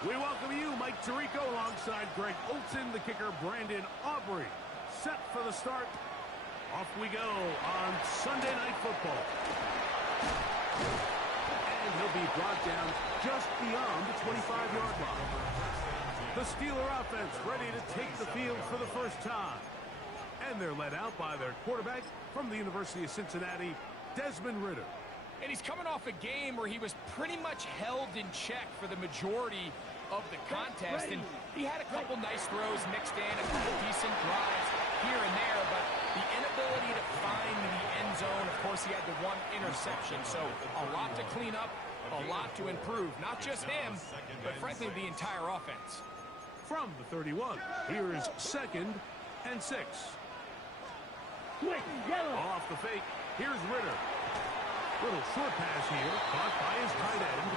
We welcome you, Mike Tirico, alongside Greg Olson, the kicker, Brandon Aubrey. Set for the start. Off we go on Sunday Night Football. And he'll be brought down just beyond the 25-yard line. The Steeler offense ready to take the field for the first time. And they're led out by their quarterback from the University of Cincinnati, Desmond Ridder. And he's coming off a game where he was pretty much held in check for the majority of the contest. And he had a couple nice throws mixed in, a couple decent drives here and there, but the inability to find the end zone, of course, he had the one interception. So a lot to clean up, a lot to improve. Not just him, but frankly, the entire offense. From the 31, here is 2nd and 6. Off the fake, here's Ridder. Little short pass here, caught by his tight end.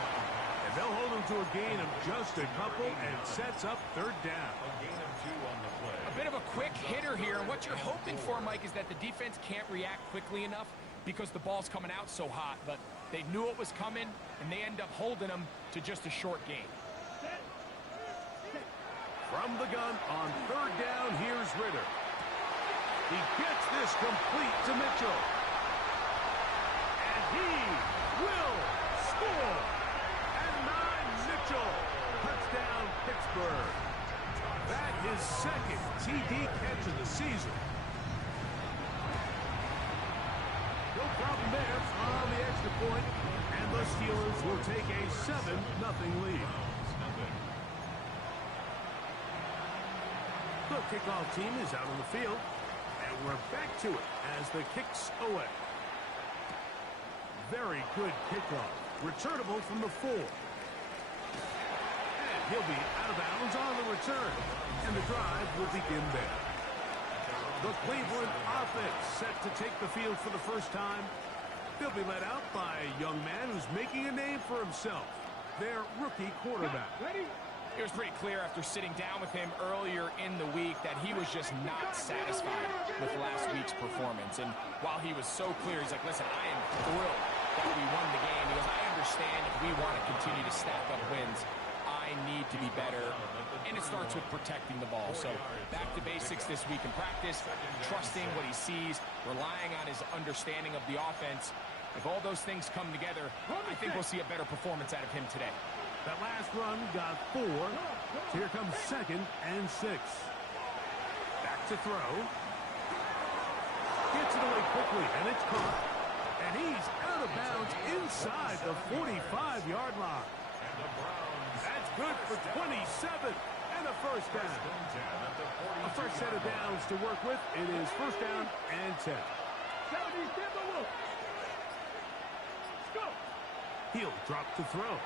And they'll hold him to a gain of just a couple and sets up 3rd down. A gain of 2 on the play. A bit of a quick hitter here. And what you're hoping for, Mike, is that the defense can't react quickly enough because the ball's coming out so hot. But they knew it was coming, and they end up holding him to just a short gain. From the gun on 3rd down, here's Ridder. He gets this complete to Mitchell. And he will score. And 9, Mitchell. Touchdown, Pittsburgh. That is 2nd TD catch of the season. No problem there on the extra point. And the Steelers will take a 7-0 lead. The kickoff team is out on the field. And we're back to it as the kick's away. Very good kickoff. Returnable from the 4. And he'll be out of bounds on the return. And the drive will begin there. The Cleveland offense set to take the field for the first time. They'll be led out by a young man who's making a name for himself. Their rookie quarterback. It was pretty clear after sitting down with him earlier in the week that he was just not satisfied with last week's performance. And while he was so clear, he's like, listen, I am thrilled that we won the game because I understand if we want to continue to stack up wins, I need to be better. And it starts with protecting the ball. So back to basics this week in practice, trusting what he sees, relying on his understanding of the offense. If all those things come together, I think we'll see a better performance out of him today. That last run got 4. So here comes 2nd and 6. Back to throw. Gets it away quickly, and it's caught. And he's out of bounds inside the 45-yard line. That's good for 27 and a first down. A first set of downs to work with. It is 1st down and 10. He'll drop to throw.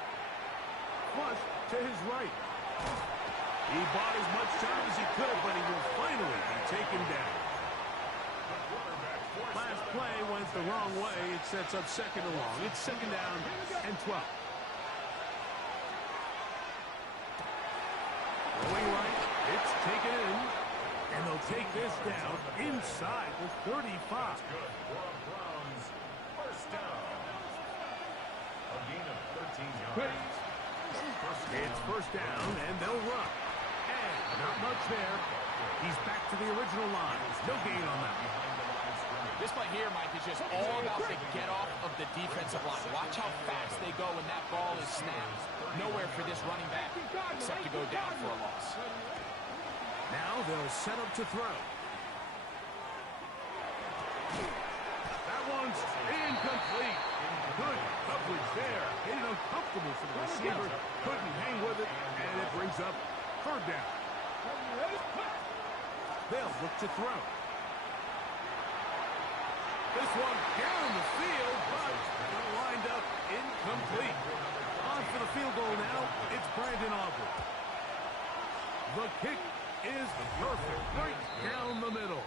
Flush to his right. He bought as much time as he could, but he will finally be taken down. Last play went the wrong way. It sets up 2nd and long. It's 2nd down and 12. Going right, it's taken in, and they'll take this down inside the 35. Browns, 1st down. A gain of 13 yards. It's 1st down, and they'll run. And not much there. He's back to the original line. No gain on that. This play here, Mike, is just all about the get-off of the defensive line. Watch how fast they go when that ball is snapped. Nowhere for this running back except to go down for a loss. Now they'll set up to throw. That one's incomplete. Good coverage there. Made it uncomfortable for the receiver. Couldn't hang with it, and it brings up 3rd down. They'll look to throw. This one down the field, but lined up incomplete. On for the field goal now. It's Brandon Aubrey. The kick is perfect, right down the middle.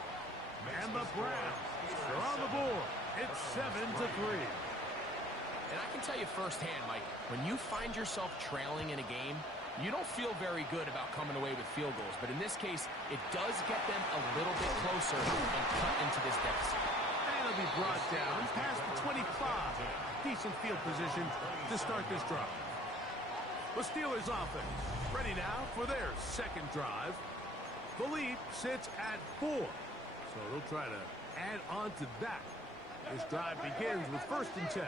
And the Browns are on the board. It's 7-3. And I can tell you firsthand, Mike, when you find yourself trailing in a game, you don't feel very good about coming away with field goals. But in this case, it does get them a little bit closer and cut into this deficit. And it'll be brought down past the 25. Decent field position to start this drive. The Steelers offense ready now for their second drive. The lead sits at 4, so they'll try to add on to that. This drive begins with 1st and 10.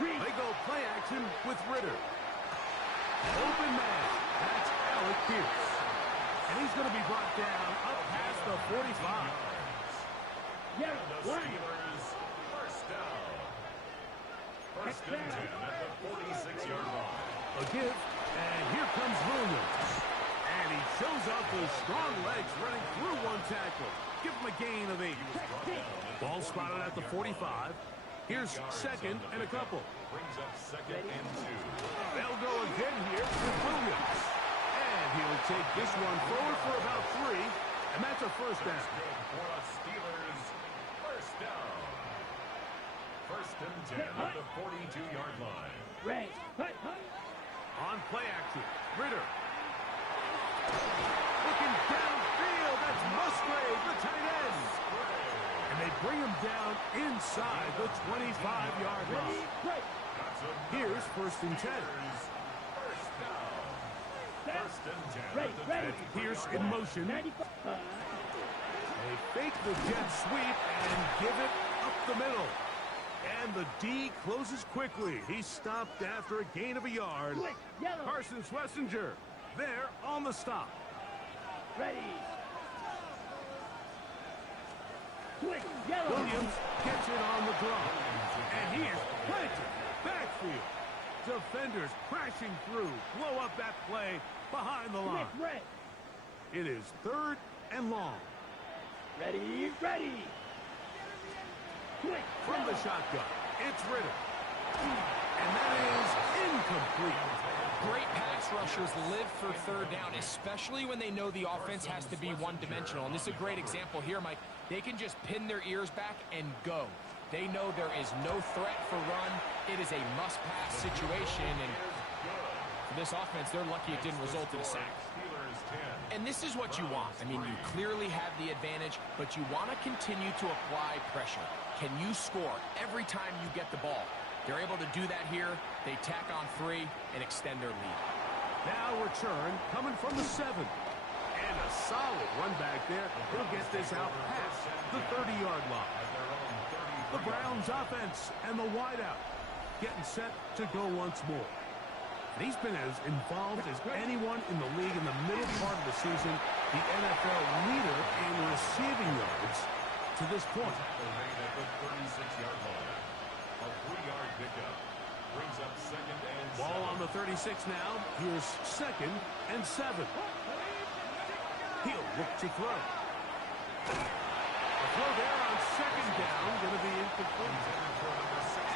They go play action with Ritter. Open man. That's Alec Pierce. And he's going to be brought down up past the 45. The Steelers, first down. 1st and 10 at the 46-yard line. A give, and here comes Williams. And he shows off those strong legs running through one tackle. Give him a gain of 8. Ball spotted at the 45. Here's 2nd and a couple. Brings up 2nd and 2. They'll go again here with Williams. And he'll take this one forward for about 3. And that's a 1st down. For the Steelers, first down. 1st and 10 at the 42-yard line. On play action, Ritter. Looking downfield, that's Musgrave, the tight end. And they bring him down inside the 25-yard line. Here's 1st and 10. First down. 1st and 10 at the 20. Pierce in motion. They fake the jet sweep and give it up the middle. And the D closes quickly. He's stopped after a gain of a yard. Carson Schlesinger there on the stop. Williams gets it on the draw. And he is planted. Backfield. Defenders crashing through. Blow up that play behind the line. It is 3rd and long. From the shotgun, it's Ritter. And that is incomplete. Great pass rushers live for 3rd down, especially when they know the offense has to be one-dimensional. And this is a great example here, Mike. They can just pin their ears back and go. They know there is no threat for run. It is a must-pass situation. And for this offense, they're lucky it didn't result in a sack. And this is what you want. I mean, you clearly have the advantage, but you want to continue to apply pressure. Can you score every time you get the ball? They're able to do that here. They tack on 3 and extend their lead. Now return coming from the 7. And a solid run back there. He'll get this out past the 30-yard line. The Browns offense and the wideout getting set to go once more. And he's been as involved as anyone in the league in the middle part of the season. The NFL leader in receiving yards to this point. At the 36-yard line. A 3-yard pickup. Brings up 2nd and 7. Ball on the 36 now. Here's 2nd and 7. He'll look to throw. The throw there on 2nd down. Going to be incomplete.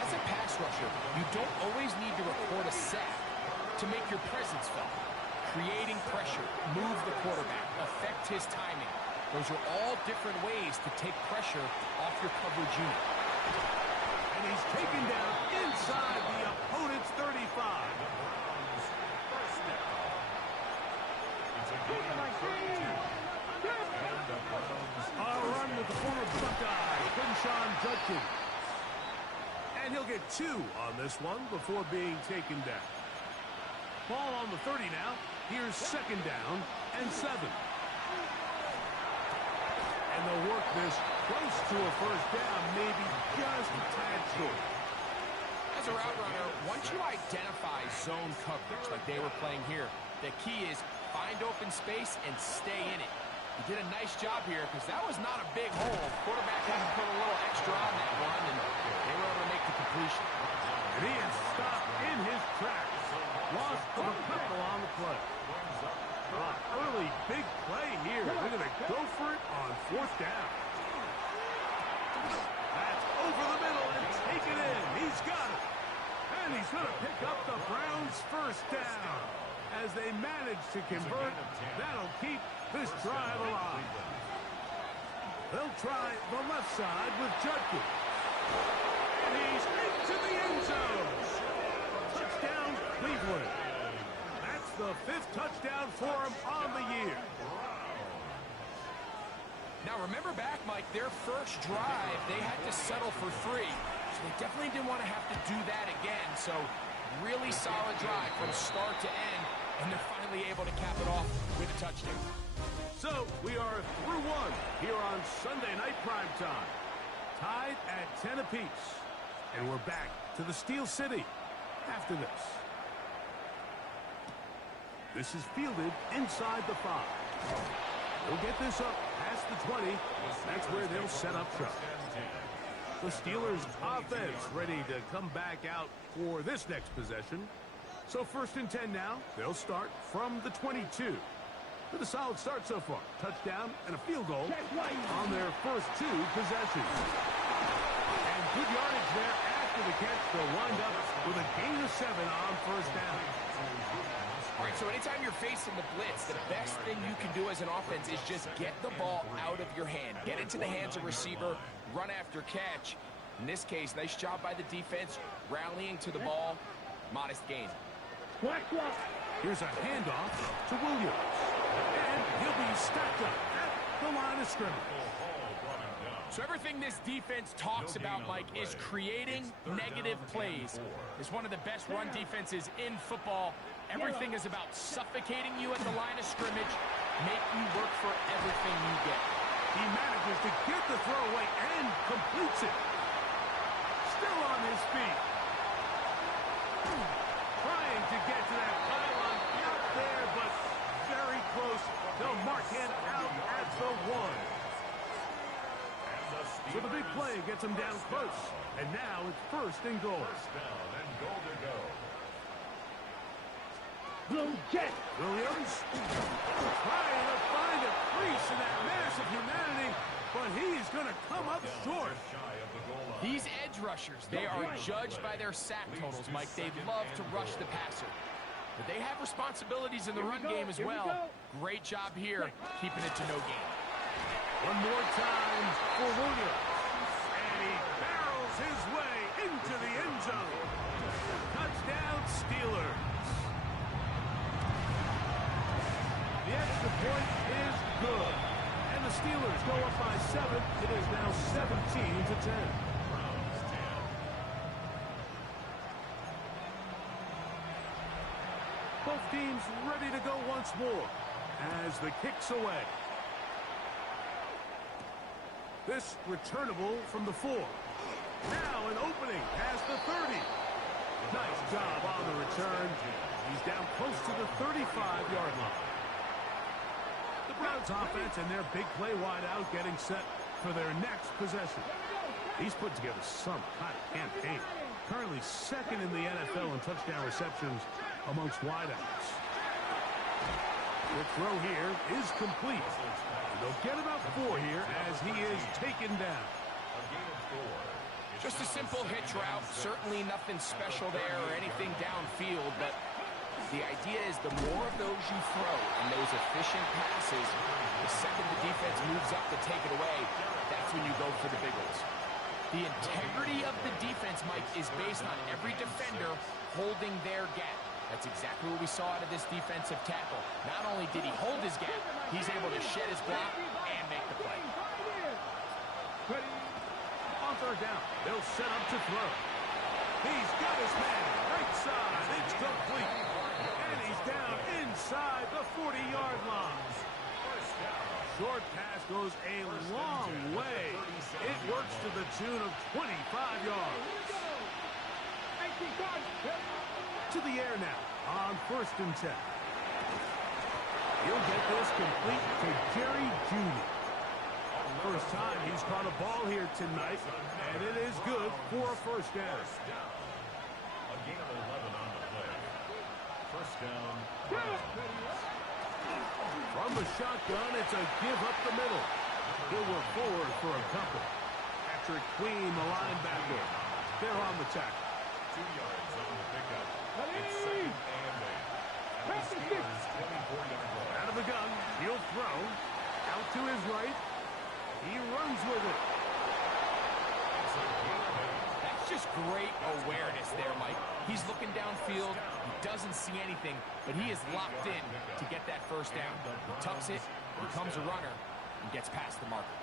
As a pass rusher, you don't always need to record a sack to make your presence felt. Creating pressure, move the quarterback, affect his timing. Those are all different ways to take pressure off your coverage unit. And he's taken down inside the opponent's 35. First down. It's a gain of 32. And the Browns. A run with the former Buckeye, Quinshawn Judkins. And he'll get 2 on this one before being taken down. Ball on the 30 now. Here's 2nd down and 7. And they'll work this close to a 1st down, maybe just a tad short. As a route runner, once you identify zone coverage like they were playing here, the key is find open space and stay in it. He did a nice job here because that was not a big hole. Quarterback had to put a little extra on that one, and they were able to make the completion. And he is stopped in his tracks. Lost of a couple on the play. Early big play here. They're going to go for it on 4th down. That's over the middle and take it in. He's got it. And he's going to pick up the Browns' 1st down. As they manage to convert, that'll keep this drive alive. They'll try the left side with Judkins. And he's into the end zone. Touchdown, Cleveland. That's the 5th touchdown for him on the year. Now remember back, Mike, their first drive, they had to settle for 3. So they definitely didn't want to have to do that again. So really solid drive from start to end, and they're finally able to cap it off with a touchdown. So we are through one here on Sunday Night Primetime. Tied at 10 apiece. And we're back to the Steel City after this. This is fielded inside the 5. They'll get this up past the 20. That's where they'll set up shop. The Steelers offense ready to come back out for this next possession. So 1st and 10 now. They'll start from the 22. With a solid start so far. Touchdown and a field goal on their first 2 possessions. And good yardage there after the catch. They'll wind up with a gain of 7 on 1st down. All right, so anytime you're facing the blitz, the best thing you can do as an offense is just get the ball out of your hand. Get into the hands of receiver, run after catch. In this case, nice job by the defense, rallying to the ball. Modest gain. Here's a handoff to Williams. And he'll be stacked up at the line of scrimmage. So everything this defense talks about, Mike, is creating negative plays. It's one of the best run defenses in football. Everything is about suffocating you at the line of scrimmage, make you work for everything you get. He manages to get the throw away and completes it. Still on his feet. Trying to get to that pylon. Not there, but very close. They'll mark him out at the 1. So the big play gets him down close. And now it's 1st and goal. First down and goal to go. Williams trying to find a crease in that mass of humanity, but he's going to come up short. These edge rushers, they are judged by their sack totals, Mike. They love to rush the passer. But they have responsibilities in the run game as well. Great job here, keeping it to no gain. One more time for Williams. And he barrels his way into the end zone. Touchdown, Steelers. The extra point is good. And the Steelers go up by 7. It is now 17-10. Both teams ready to go once more as the kick's away. This returnable from the 4. Now an opening past the 30. Nice job on the return. He's down close to the 35-yard line. The Browns offense and their big play wideout getting set for their next possession. He's put together some kind of campaign. Currently 2nd in the NFL in touchdown receptions amongst wideouts. The throw here is complete. And they'll get about 4 here as he is taken down. Just a simple hitch route. Certainly nothing special there or anything downfield, but the idea is the more of those you throw and those efficient passes, the second the defense moves up to take it away, that's when you go for the big ones. The integrity of the defense, Mike, is based on every defender holding their gap. That's exactly what we saw out of this defensive tackle. Not only did he hold his gap, he's able to shed his block and make the play. On 3rd down, they'll set up to throw. He's got his man right side. It's complete. And he's down inside the 40-yard line. Short pass goes a long way. It works to the tune of 25 yards. To the air now on 1st and 10. He'll get this complete to Jerry Jeudy. First time he's caught a ball here tonight, and it is good for a 1st down. A gain of 11 on the play. 1st down. From the shotgun, it's a give up the middle. He'll work forward for a couple. Patrick Queen, the linebacker. They're on the tackle. 2 yards on the pickup. It's 2nd and 8. And the Steelers 24-yard line. Out of the gun, he'll throw. Out to his right. He runs with it. That's just great awareness there, Mike. He's looking downfield. He doesn't see anything, but he is locked in to get that 1st down. He tucks it, becomes a runner, and gets past the marker.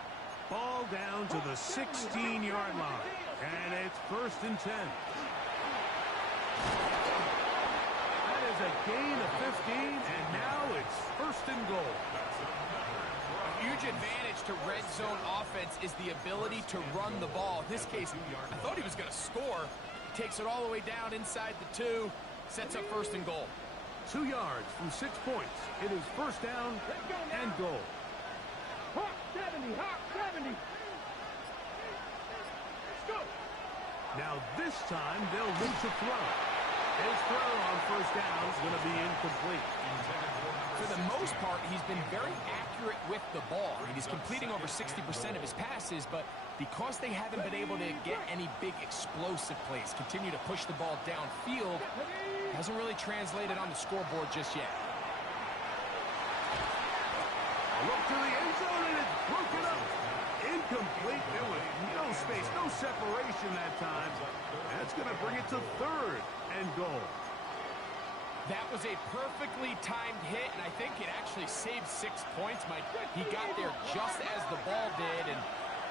Ball down to the 16-yard line. And it's 1st and 10. That is a gain of 15, and now it's 1st and goal. A huge advantage to red zone offense is the ability to run the ball. In this case, I thought he was going to score. He takes it all the way down inside the 2, sets up 1st and goal. 2 yards from 6 points. It is 1st down and goal. Hawk 70, Hawk 70. Let's go. Now this time they'll look to throw. His throw on 1st down is going to be incomplete. For the most part, he's been very accurate with the ball. I mean, he's completing over 60% of his passes, but because they haven't been able to get any big explosive plays, continue to push the ball downfield, hasn't really translated on the scoreboard just yet. A look to the end zone, and it's broken up. Incomplete. There was no space, no separation that time. That's going to bring it to 3rd and goal. That was a perfectly timed hit, and I think it actually saved 6 points, Mike. He got there just as the ball did, and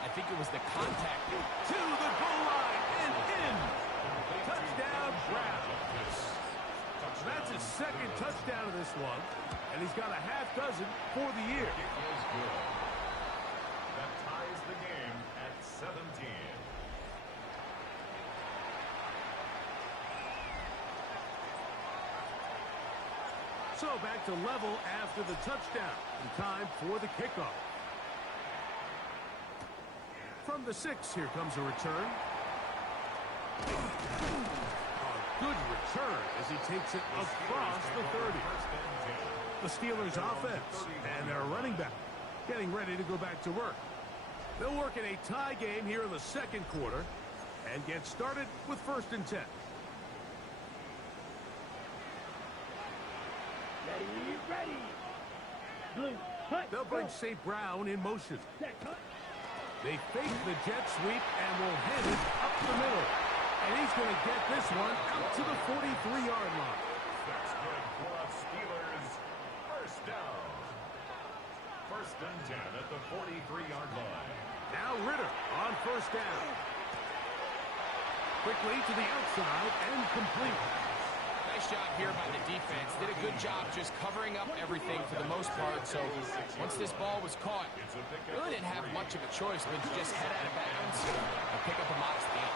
I think it was the contact. To the goal line and in. Touchdown, Browns. That's his 2nd touchdown of this one, and he's got a half dozen for the year. It is good. That ties the game at 17. So back to level after the touchdown. And time for the kickoff. From the 6, here comes a return. A good return as he takes it across the 30. The Steelers offense and their running back getting ready to go back to work. They'll work in a tie game here in the 2nd quarter and get started with 1st and 10. Ready. Blue. They'll bring St. Brown in motion. They fake the jet sweep and will hand it up the middle. And he's going to get this one out to the 43-yard line. That's good for the Steelers. 1st down. 1st and 10 at the 43-yard line. Now Ritter on 1st down. Quickly to the outside and complete. Nice job here by the defense. Did a good job just covering up everything for the most part. So once this ball was caught, really didn't have much of a choice but to just head out of bounds and pick up a modest gain.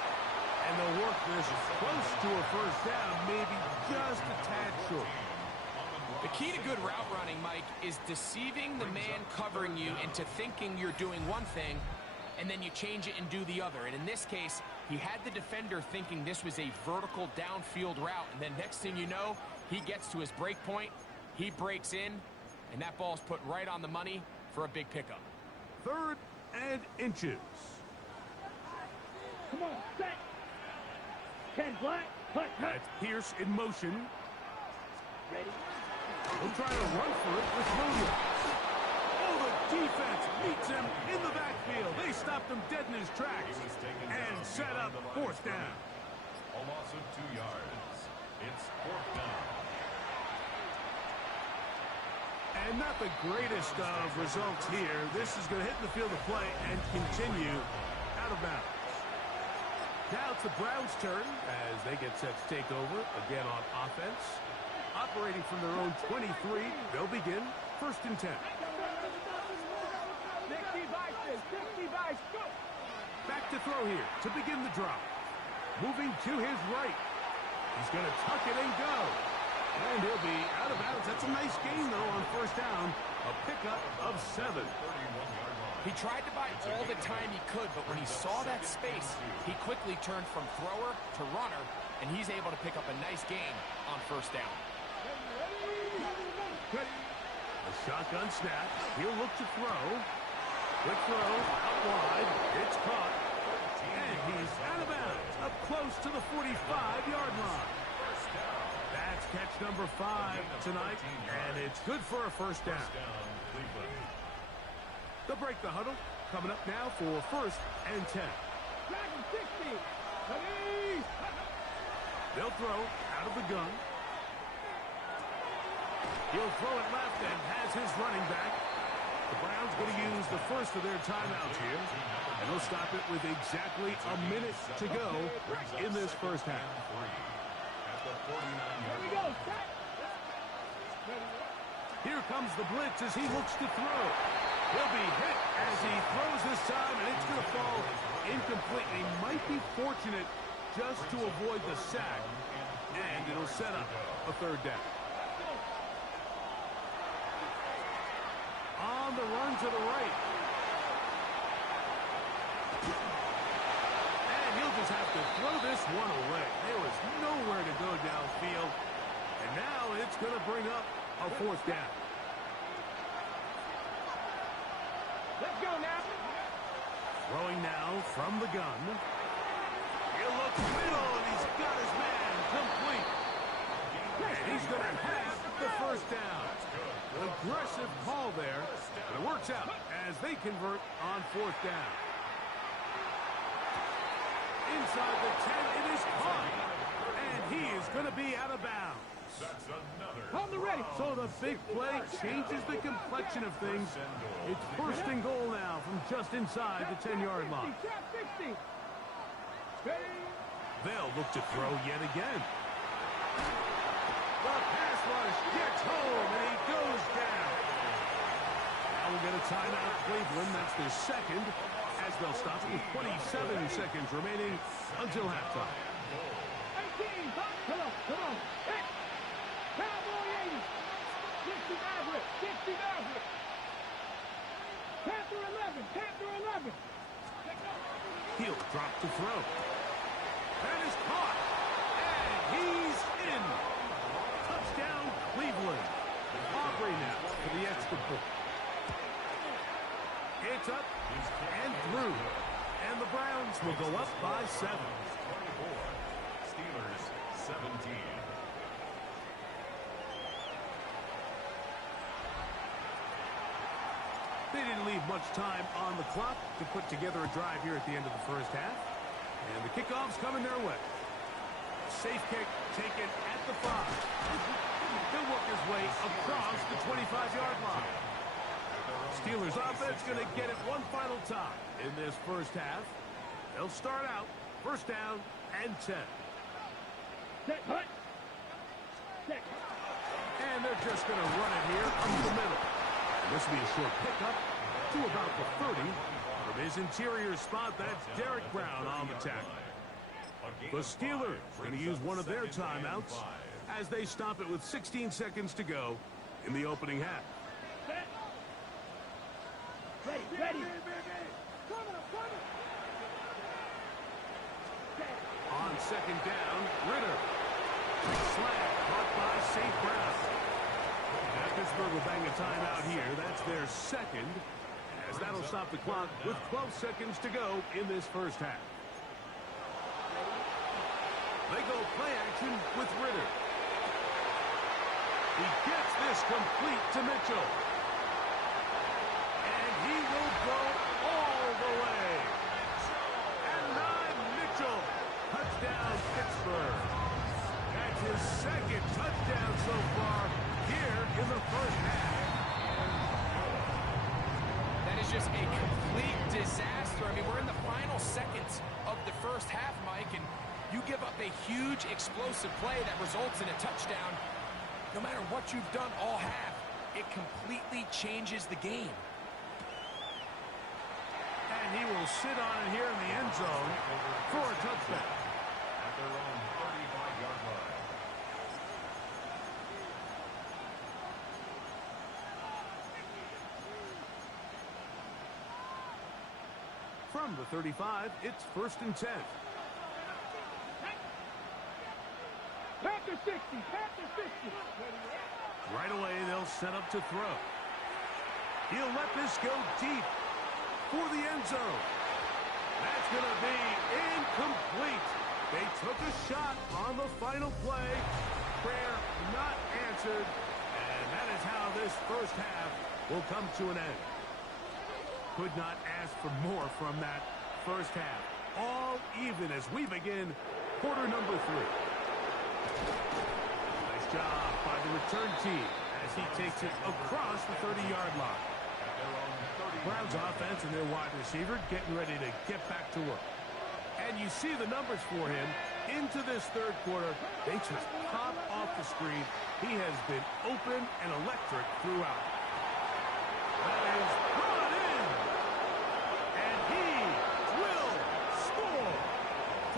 And they'll work this close to a 1st down, maybe just a tad short. The key to good route running, Mike, is deceiving the man covering you into thinking you're doing one thing, and then you change it and do the other. And in this case, he had the defender thinking this was a vertical downfield route, and then next thing you know, he gets to his break point, he breaks in, and that ball's put right on the money for a big pickup. 3rd and inches. Come on, set. Ken Black. Hut. That's Pierce in motion. Ready. He'll try to run for it with Williams. Oh, the defense meets him in the backfield. They stopped him dead in his tracks and set up 4th down. A loss of 2 yards. It's 4th down. And not the greatest of results here. This is going to hit the field of play and continue out of bounds. Now it's the Browns' turn as they get set to take over again on offense. Operating from their own 23, they'll begin 1st and 10. 60 vices, go! Back to throw here to begin the drive. Moving to his right. He's going to tuck it and go. And he'll be out of bounds. That's a nice gain, though, on 1st down. A pickup of 7. He tried to buy all the time he could, but when he saw that space, he quickly turned from thrower to runner, and he's able to pick up a nice gain on 1st down. A shotgun snap. He'll look to throw. Quick throw out wide. It's caught. And he's out of bounds. Up close to the 45-yard line. That's catch number 5 tonight. And it's good for a 1st down. They'll break the huddle. Coming up now for 1st and 10. Dragon 60. Ready. They'll throw out of the gun. He'll throw it left and has his running back. The Browns going to use the first of their timeouts here, and they'll stop it with exactly a minute to go in this first half. Here we go. Here comes the blitz as he looks to throw. He'll be hit as he throws this time, and it's going to fall incomplete. He might be fortunate just to avoid the sack, and it'll set up a third down. On the run to the right. And he'll just have to throw this one away. There was nowhere to go downfield, and now it's going to bring up a fourth down. Let's go now. Throwing now from the gun. He'll look middle, and he's got his man complete. And he's going to have the first down. Aggressive call there, but it works out as they convert on fourth down. Inside the 10, it is caught, and he is going to be out of bounds. On the ready. So the big play changes the complexion of things. It's first and goal now from just inside the 10-yard line. Trap 60. They'll look to throw yet again. The pass rush gets home, and he goes down. Now we'll get a timeout, Cleveland. That's their second, as they'll stop it with 27 seconds remaining until halftime. 18. Come on. Hey. Cowboy 80. 60 Maverick. 60 Maverick. Panther 11. He'll drop to throw. That is caught. And he's in. Touchdown, Cleveland. Aubrey now for the extra point. It's up and through. And the Browns will go up by 7. 24. Steelers 17. They didn't leave much time on the clock to put together a drive here at the end of the first half. And the kickoff's coming their way. Safe kick taken at the 5. He'll work his way across the 25-yard line. Steelers offense going to get it one final time in this first half. They'll start out first down and 10. Set, hut. Set. And they're just going to run it here up the middle. This will be a short pickup to about the 30. From his interior spot, that's Derek Brown on the tackle. The Steelers are going to use one of their timeouts as they stop it with 16 seconds to go in the opening half. Set. Ready. On second down, Ritter. Slam caught by St. Brown. Now Pittsburgh will bang a timeout here. That's their second, as that'll stop the clock with 12 seconds to go in this first half. They go play action with Ritter. He gets this complete to Mitchell. And he will go all the way. And now Mitchell. Touchdown, Pittsburgh. That's his second touchdown so far here in the first half. That is just a complete disaster. I mean, we're in the final seconds of the first half, Mike, and you give up a huge explosive play that results in a touchdown. No matter what you've done all half, it completely changes the game. And he will sit on it here in the end zone for a touchdown. At their own 35-yard line. From the 35, it's first and 10. Panther 60. Right away, they'll set up to throw. He'll let this go deep for the end zone. That's going to be incomplete. They took a shot on the final play. Prayer not answered. And that is how this first half will come to an end. Could not ask for more from that first half. All even as we begin quarter number 3. Nice job by the return team as he takes it across the 30-yard line. Browns offense and their wide receiver getting ready to get back to work. And you see the numbers for him into this third quarter. They just pop off the screen. He has been open and electric throughout. That is brought in. And he will score.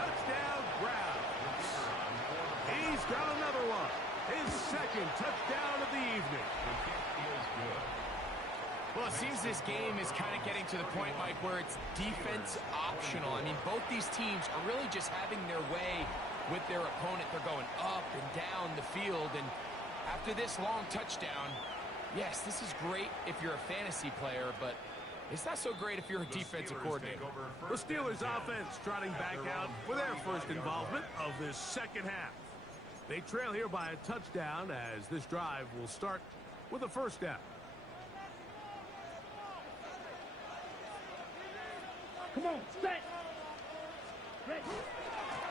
Touchdown, Browns. He's got another one. His second touchdown of the evening. Well, it seems this game is kind of getting to the point, Mike, where it's defense optional. I mean, both these teams are really just having their way with their opponent. They're going up and down the field, and after this long touchdown, yes, this is great if you're a fantasy player, but it's not so great if you're a defensive coordinator. The Steelers offense trotting back out for their first involvement of this second half. They trail here by a touchdown as this drive will start with a first down. Come on, set. Ready.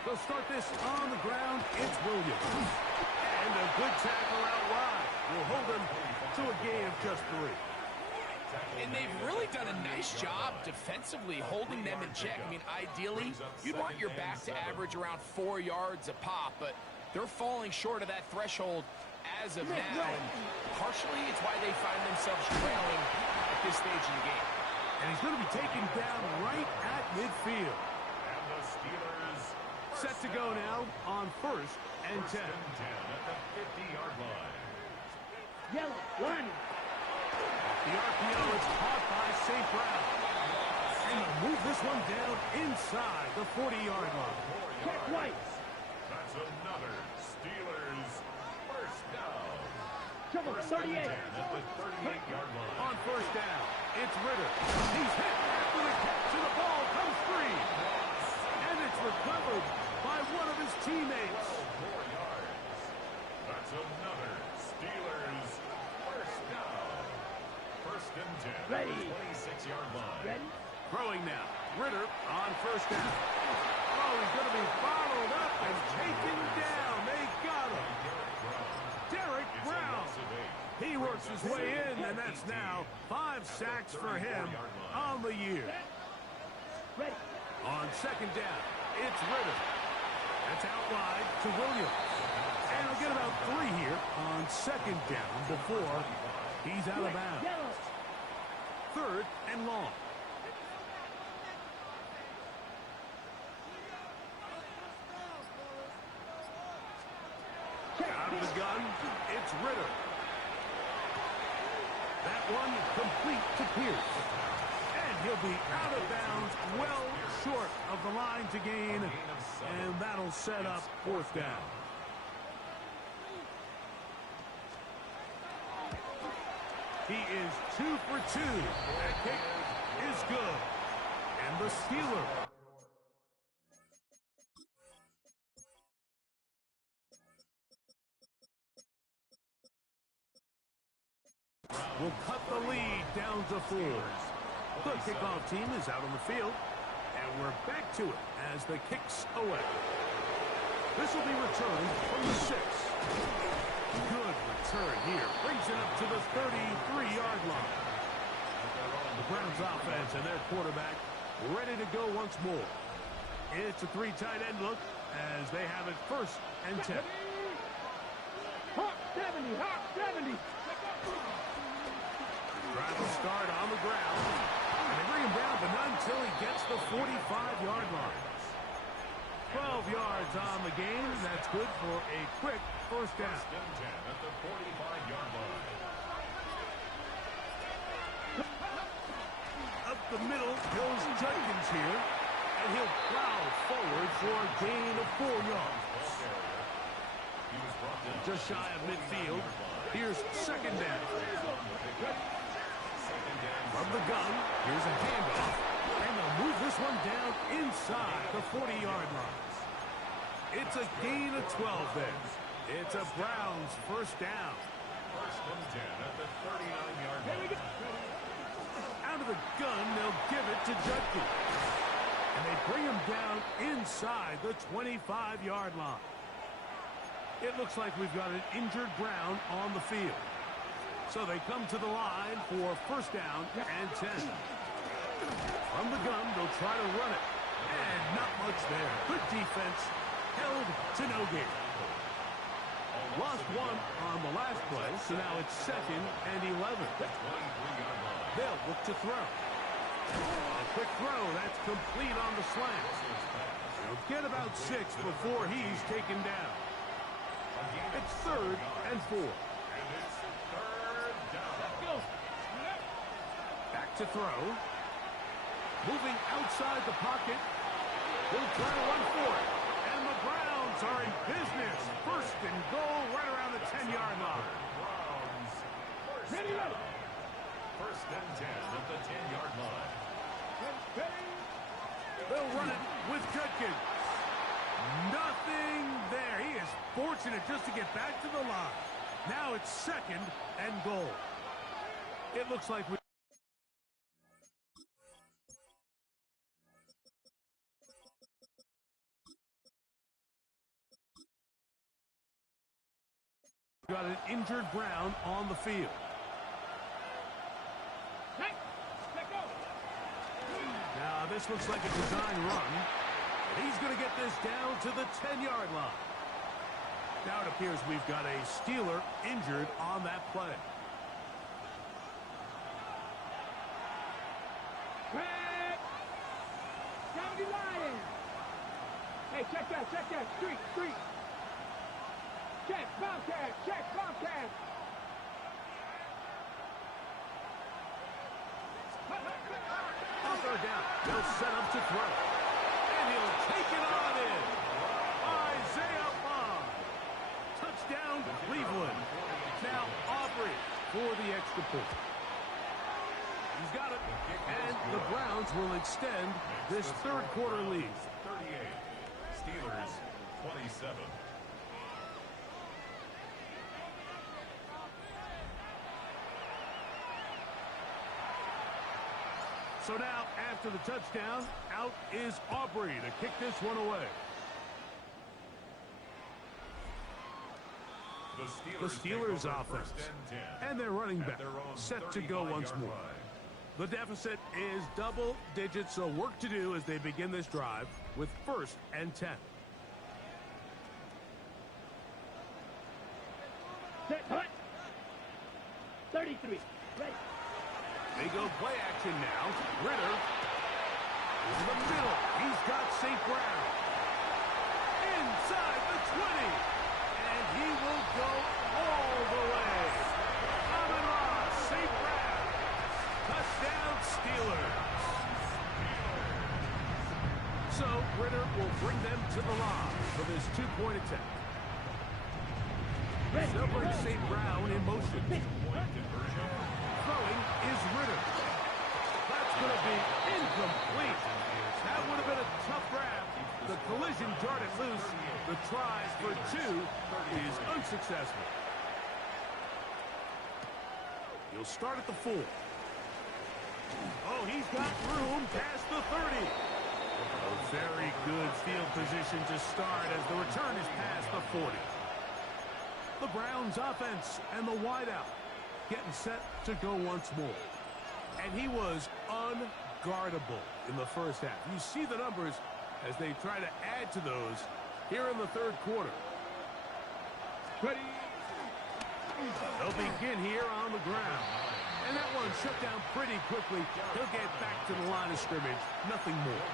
They'll start this on the ground. It's Williams. And a good tackle out wide will hold them to a gain of just 3. And they've really done a nice job defensively holding them in check. I mean, ideally, you'd want your back to average around 4 yards a pop, but they're falling short of that threshold as of now. And partially, it's why they find themselves trailing at this stage in the game. And he's going to be taken down right at midfield. And the Steelers Set to go now on first and 10. at the 50-yard line. Yellow, line. The RPO is caught by St. Brown. And they'll move this one down inside the 40-yard line. Check right. That's another Steelers first down. Trouble, 38. At the 38-yard line. On first down, it's Ritter. He's hit after the catch, and the ball comes free. And it's recovered by one of his teammates. 4 yards. That's another Steelers first down. First and 10. Ready. 26-yard line. Ready. Throwing now, Ritter on first down. Oh, he's going to be followed up and taken down. They got him. Derek Brown. He works his way in, and that's now 5 sacks for him on the year. Ready. On second down, it's Ritter. That's out wide to Williams. And he'll get about 3 here on second down before he's out of bounds. Yellow. Third and long. Out of the gun, it's Ritter. That one complete to Pierce. And he'll be out of bounds, well short of the line to gain. And that'll set up fourth down. He is 2 for 2. That kick is good. And the Steelers will cut the lead down to 4. The kickoff team is out on the field, and we're back to it as the kicks away. This will be returned from the 6. Good return here. Brings it up to the 33-yard line. The Browns offense and their quarterback ready to go once more. It's a 3 tight end look as they have it first and 10. Hawk 70, Hawk 70. Drive will start on the ground. And they bring him down, but not until he gets the 45-yard line. 12 yards on the game. That's good for a quick first down. First and 10 at the 45-yard line. Up the middle goes Judkins here. And he'll plow forward for a gain of 4 yards. Just shy of midfield. Here's second down. From the gun, here's a handoff. And they'll move this one down inside the 40-yard line. It's a gain of 12 there. It's a Browns first down. First and 10 at the 39-yard line. Out of the gun, they'll give it to Judkins. And they bring him down inside the 25-yard line. It looks like we've got an injured Brown on the field. So they come to the line for first down and 10. From the gun, they'll try to run it. And not much there. Good defense. Held to no gain. Lost one on the last play, so now it's 2nd and 11. They'll look to throw. A quick throw. That's complete on the slant. They'll get about 6 before he's taken down. It's 3rd and 4. Back to throw. Moving outside the pocket. He'll try to run for it. And the Browns are in business. 1st and goal right around the 10-yard line. Ready up. 1st and 10 at the 10-yard line. They'll run it with Judkins. Nothing there. He is fortunate just to get back to the line. Now it's 2nd and goal. It looks like we got an injured Brown on the field. Now this looks like a design run. He's going to get this down to the 10-yard line. Now it appears we've got a Steeler injured on that play. Hey, check that, street. Check, Bobcat. On 3rd down, they'll set up to throw. And he'll take it on in. Isaiah Bond. Touchdown, Cleveland. Now Aubrey for the extra point. He's got it. And the Browns will extend this 3rd quarter lead. 38. Steelers 27. So now, after the touchdown, out is Aubrey to kick this one away. The Steelers offense and their running back set to go once more. The deficit is double digits, so work to do as they begin this drive with 1st and 10. Set, hut. 33. Ready. They go play action now. Ritter in the middle. He's got St. Brown. Inside the 20. And he will go all the way. Amon-Ra, St. Brown. Touchdown, Steelers. So Ritter will bring them to the line for this 2-point attempt. They'll bring St. Brown in motion. Throwing is Ritter. That's going to be incomplete. That would have been a tough grab. The collision jarred it loose. The try for 2 is unsuccessful. He'll start at the 4. Oh, he's got room past the 30. A very good field position to start as the return is past the 40. The Browns offense and the wideout getting set to go once more. And he was unguardable in the first half. You see the numbers as they try to add to those here in the 3rd quarter. Ready. They'll begin here on the ground. And that one shut down pretty quickly. He'll get back to the line of scrimmage. Nothing more.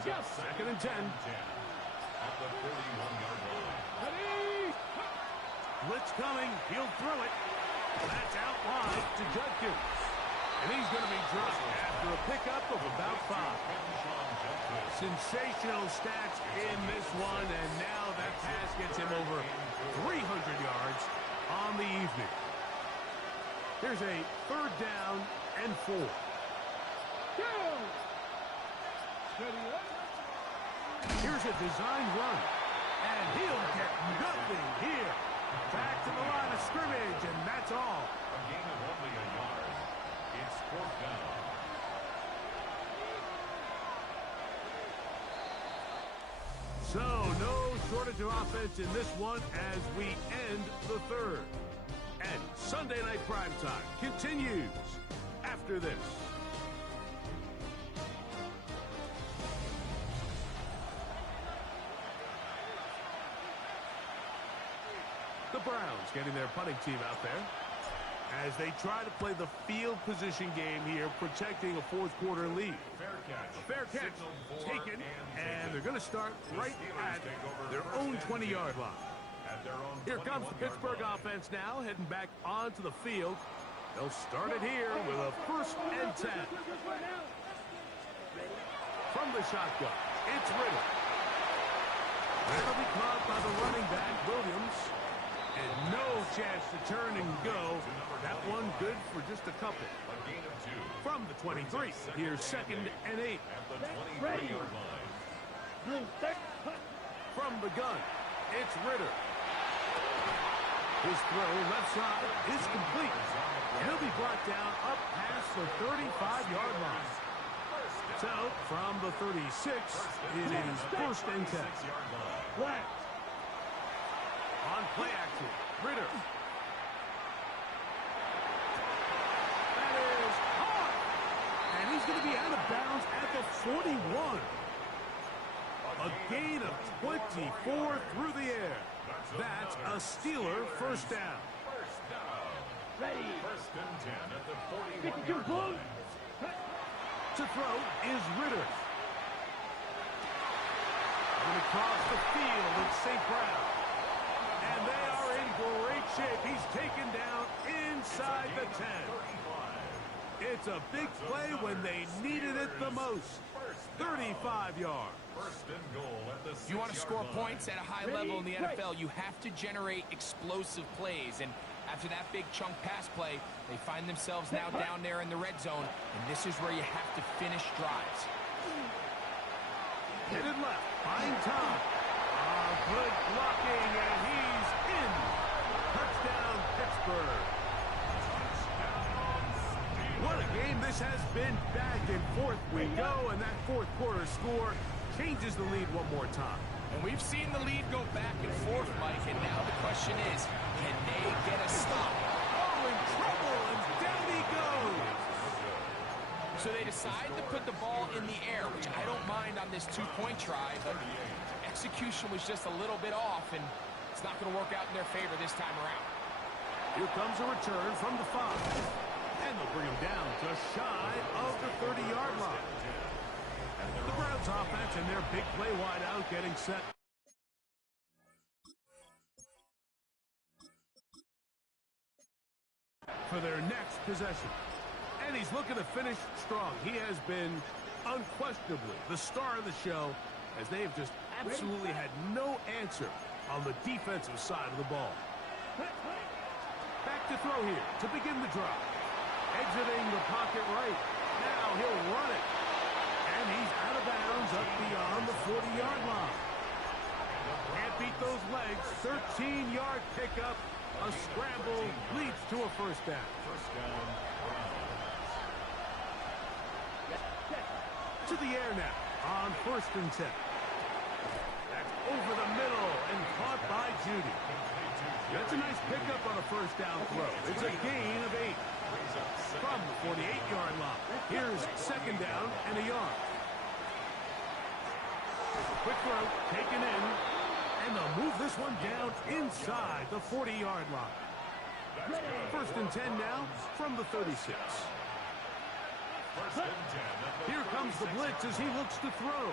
2nd and 10. At the 41-yard line. Ready. Blitz coming. He'll throw it. That's out wide to Judkins. And he's going to be dropped after a pickup of about 5. Sensational stats in this one, and now that pass gets him over 300 yards on the evening. Here's a 3rd down and 4. Here's a design run, and he'll get nothing here. Back to the line of scrimmage, and that's all. A gain of only a yard. It's 4th down. So, no shortage of offense in this one as we end the 3rd. And Sunday Night Primetime continues after this. The Browns getting their punting team out there as they try to play the field position game here, protecting a fourth quarter lead. Fair catch taken, and they're going to start right at their own 20-yard line. Here comes the Pittsburgh offense now, heading back onto the field. They'll start it here with a 1st and 10. From the shotgun, it's Ritter. That'll be caught by the running back, Williams. And no chance to turn and go. That one good for just a couple. From the 23, here's 2nd and 8. From the gun, it's Ritter. His throw left side is complete. He'll be brought down up past the 35-yard line. So, from the 36, it is 1st and 10. On play action, Ritter. That is hard. And he's going to be out of bounds at the 41. A gain of 24 through the air. That's a Steeler 1st down. Ready. 1st and 10 at the 41 52 line. To throw is Ritter. Going to cross the field with St. Brown. And they are in great shape. He's taken down inside the 10. It's a big play when they needed it the most. 35 yards. If you want to score points at a high level in the NFL, you have to generate explosive plays. And after that big chunk pass play, they find themselves now down there in the red zone. And this is where you have to finish drives. Headed left, buying time. Good blocking, and he's in. Touchdown, Pittsburgh. What a game this has been. Back and forth we go, and that fourth quarter score changes the lead one more time. And we've seen the lead go back and forth, Mike, and now the question is, can they get a stop? Oh, in trouble, and down he goes. So they decide to put the ball in the air, which I don't mind on this two-point try, but execution was just a little bit off, and it's not going to work out in their favor this time around. Here comes a return from the 5. And they'll bring him down just shy of the 30-yard line. The Browns offense and their big play wide out getting set. For their next possession. And he's looking to finish strong. He has been unquestionably the star of the show, as they have just absolutely had no answer on the defensive side of the ball. Back to throw here to begin the drive. Exiting the pocket right. Now he'll run it. And he's out of bounds up beyond the 40-yard line. Can't beat those legs. 13-yard pickup. A scramble leads to a 1st down. To the air now on 1st and 10. That's over the middle and caught by Judy. That's a nice pickup on a 1st down throw. It's a gain of 8. From the 48-yard line. Here's 2nd down and a yard. Quick throw taken in. And they'll move this one down inside the 40-yard line. 1st and 10 now from the 36. Here comes the blitz as he looks to throw.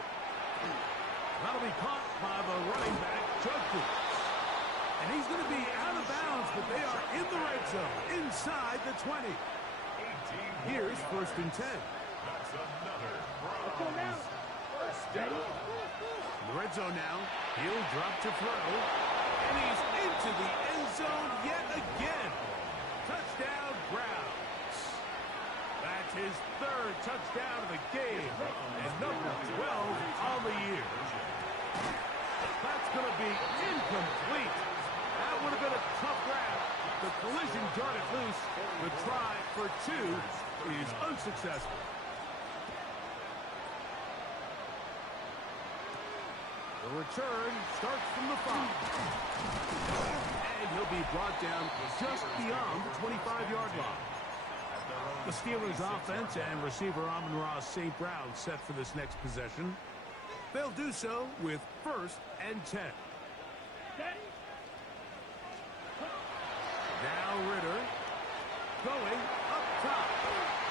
That'll be caught by the running back, Judkins. And he's going to be out of bounds, but they are in the red zone, inside the 20. Here's 1st and 10. That's another Let's go now. down. In the red zone now, he'll drop to throw. And he's into the end zone yet again. Touchdown, Browns. That's his 3rd touchdown of the game. And number 12 on the year. That's going to be incomplete. That would have been a tough grab. The collision jarred it loose. The try for 2 is unsuccessful. The return starts from the 5. And he'll be brought down just beyond the 25-yard line. The Steelers offense and receiver Amon-Ra St. Brown set for this next possession. They'll do so with 1st and 10. Now Ritter going up top.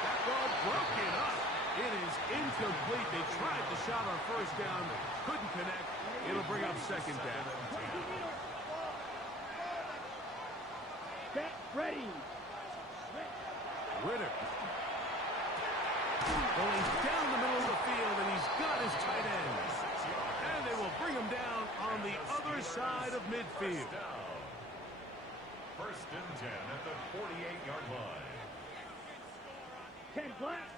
That ball broken up. It is incomplete. They tried the shot on 1st down, couldn't connect. It'll bring up 2nd down. Ready. Ritter going down the middle of the field, and he's got his tight end. And they will bring him down on the other side of midfield. 1st and 10 at the 48-yard line. 10 black.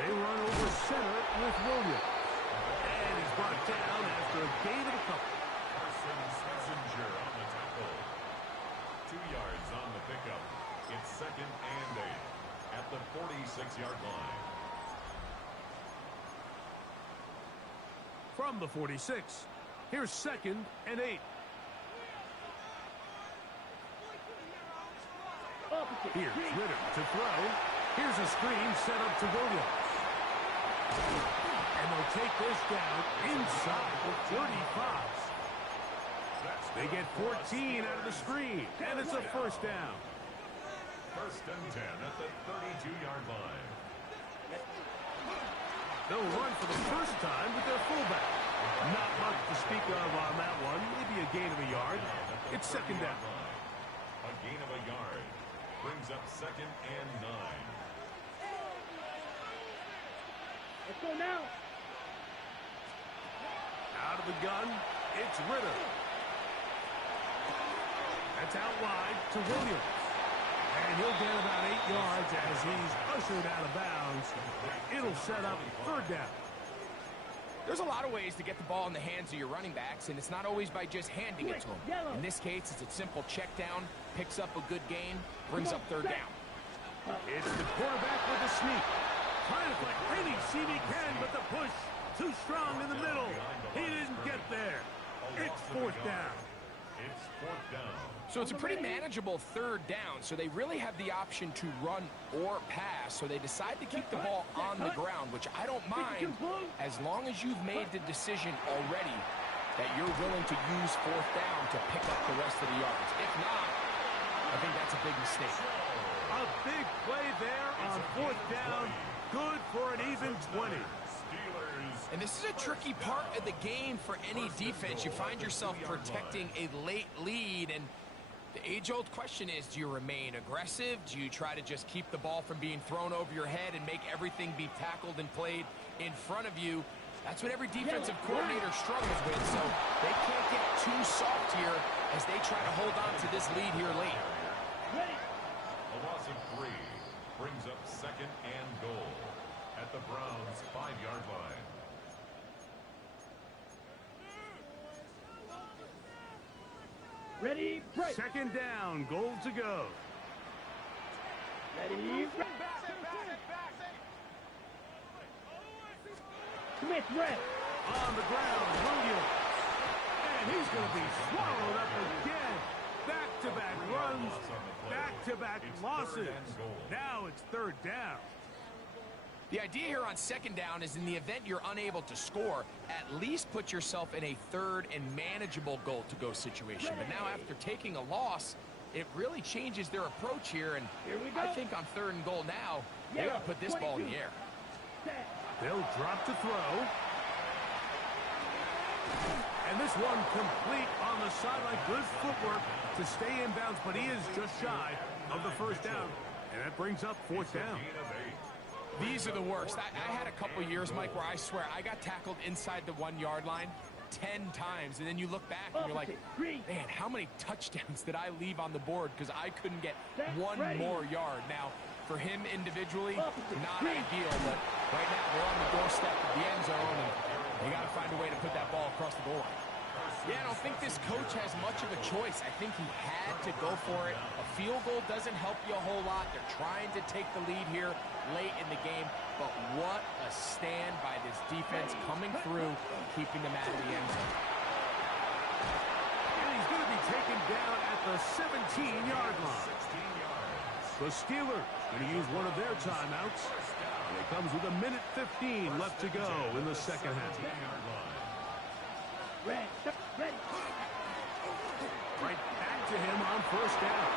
They run over center with Williams. And he's brought down after a gain of a couple. Messenger on the tackle. 2 yards on the pickup. It's 2nd and 8 at the 46-yard line. From the 46, here's 2nd and 8. Here's Ritter to throw. Here's a screen set up to Williams. And they'll take this down inside the 35. They get 14 out of the screen, and it's a 1st down. 1st and 10 at the 32-yard line. They'll run for the 1st time with their fullback. Not much to speak of on that one. Maybe a gain of a yard. It's 2nd down. A gain of a yard brings up 2nd and 9. Let's go now. Out of the gun, it's Ritter. That's out wide to Williams. And he'll get about 8 yards as he's ushered out of bounds. It'll set up 3rd down. There's a lot of ways to get the ball in the hands of your running backs, and it's not always by just handing it to them. In this case, it's a simple check down, picks up a good gain, brings up 3rd down. It's the quarterback with the sneak. Trying to play any seam he can, but the push too strong in the middle. He didn't get there. It's 4th down. It's 4th down. So it's a pretty manageable 3rd down, so they really have the option to run or pass, so they decide to keep the ball on the ground, which I don't mind as long as you've made the decision already that you're willing to use 4th down to pick up the rest of the yards. If not, I think that's a big mistake. A big play there on 4th down. Good for an even 20. And this is a tricky part of the game for any defense. You find yourself protecting a late lead, and the age-old question is, do you remain aggressive? Do you try to just keep the ball from being thrown over your head and make everything be tackled and played in front of you? That's what every defensive coordinator struggles with, so they can't get too soft here as they try to hold on to this lead here late. A loss of 3 brings up 2nd and goal at the Browns' 5-yard line. Ready, break. 2nd down, goal to go. Ready, break. Smith, red. On the ground, Williams. And he's going to be swallowed up again. Back-to-back runs, back-to-back losses. Now it's 3rd down. The idea here on 2nd down is in the event you're unable to score, at least put yourself in a 3rd and manageable goal-to-go situation. But now after taking a loss, it really changes their approach here. And I think on 3rd and goal now, they got to put this ball in the air. They'll drop to throw. And this one complete on the sideline. Good footwork to stay in bounds, but he is just shy of the 1st down. And that brings up 4th down. These are the worst. I had a couple years, Mike, where I swear I got tackled inside the 1-yard line 10 times. And then you look back and you're like, man, how many touchdowns did I leave on the board because I couldn't get one more yard? Now, for him individually, not ideal, but right now they're on the doorstep of the end zone, and they got to find a way to put that ball across the goal line. Yeah, I don't think this coach has much of a choice. I think he had to go for it. A field goal doesn't help you a whole lot. They're trying to take the lead here late in the game, but what a stand by this defense coming through, keeping them out of the end zone. And he he's going to be taken down at the 17-yard line. 16 yards. The Steelers going to use one of their timeouts. And it comes with 1:15 left to go in the second half. 10-yard line. Ready. Right back to him on first down.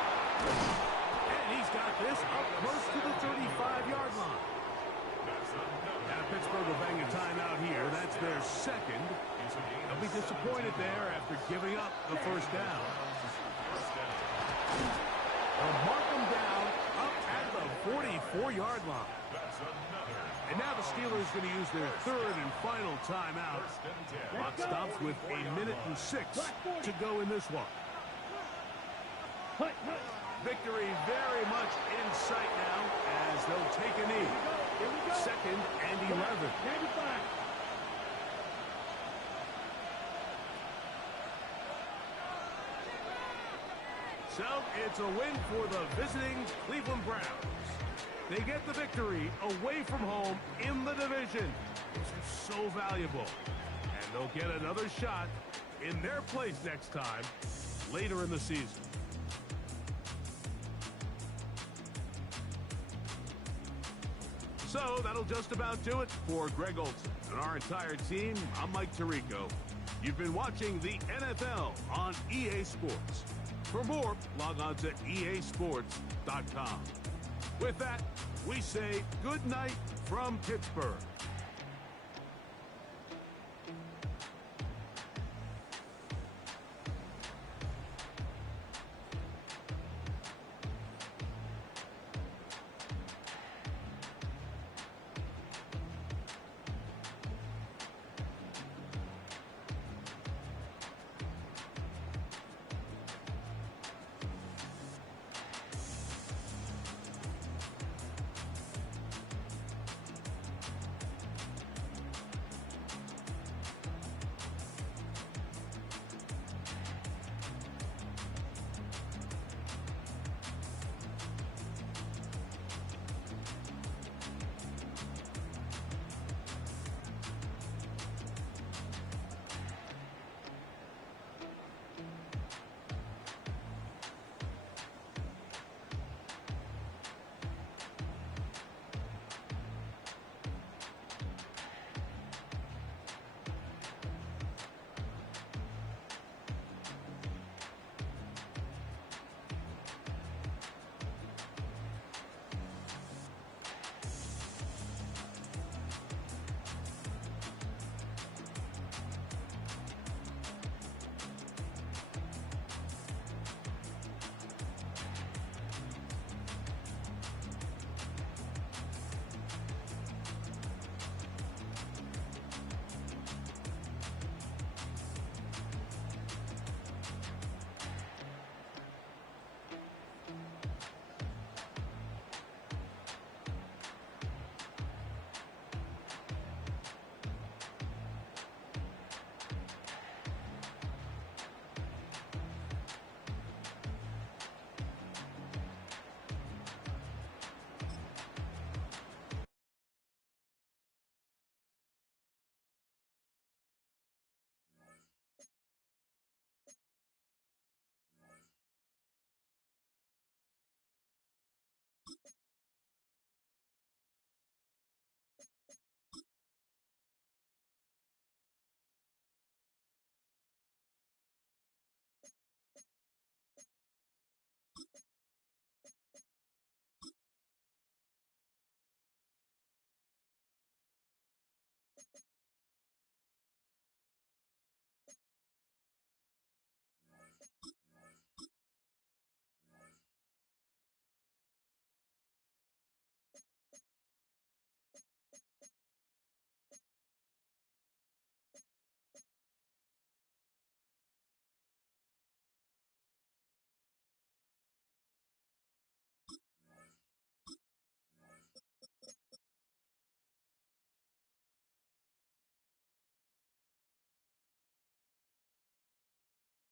And he's got this up close to the 35-yard line. Now Pittsburgh will bang a timeout here. That's their second. They'll be disappointed there after giving up the first down. They'll mark them down up at the 44-yard line. And now the Steelers going to use their third and final timeout. Clock stops with 1:06 to go in this one. Victory very much in sight now as they'll take a knee. Second and 11. 95. So it's a win for the visiting Cleveland Browns. They get the victory away from home in the division, which is so valuable. And they'll get another shot in their place next time later in the season. So that'll just about do it for Greg Olson and our entire team. I'm Mike Tirico. You've been watching the NFL on EA Sports. For more, log on to easports.com. With that, we say good night from Pittsburgh.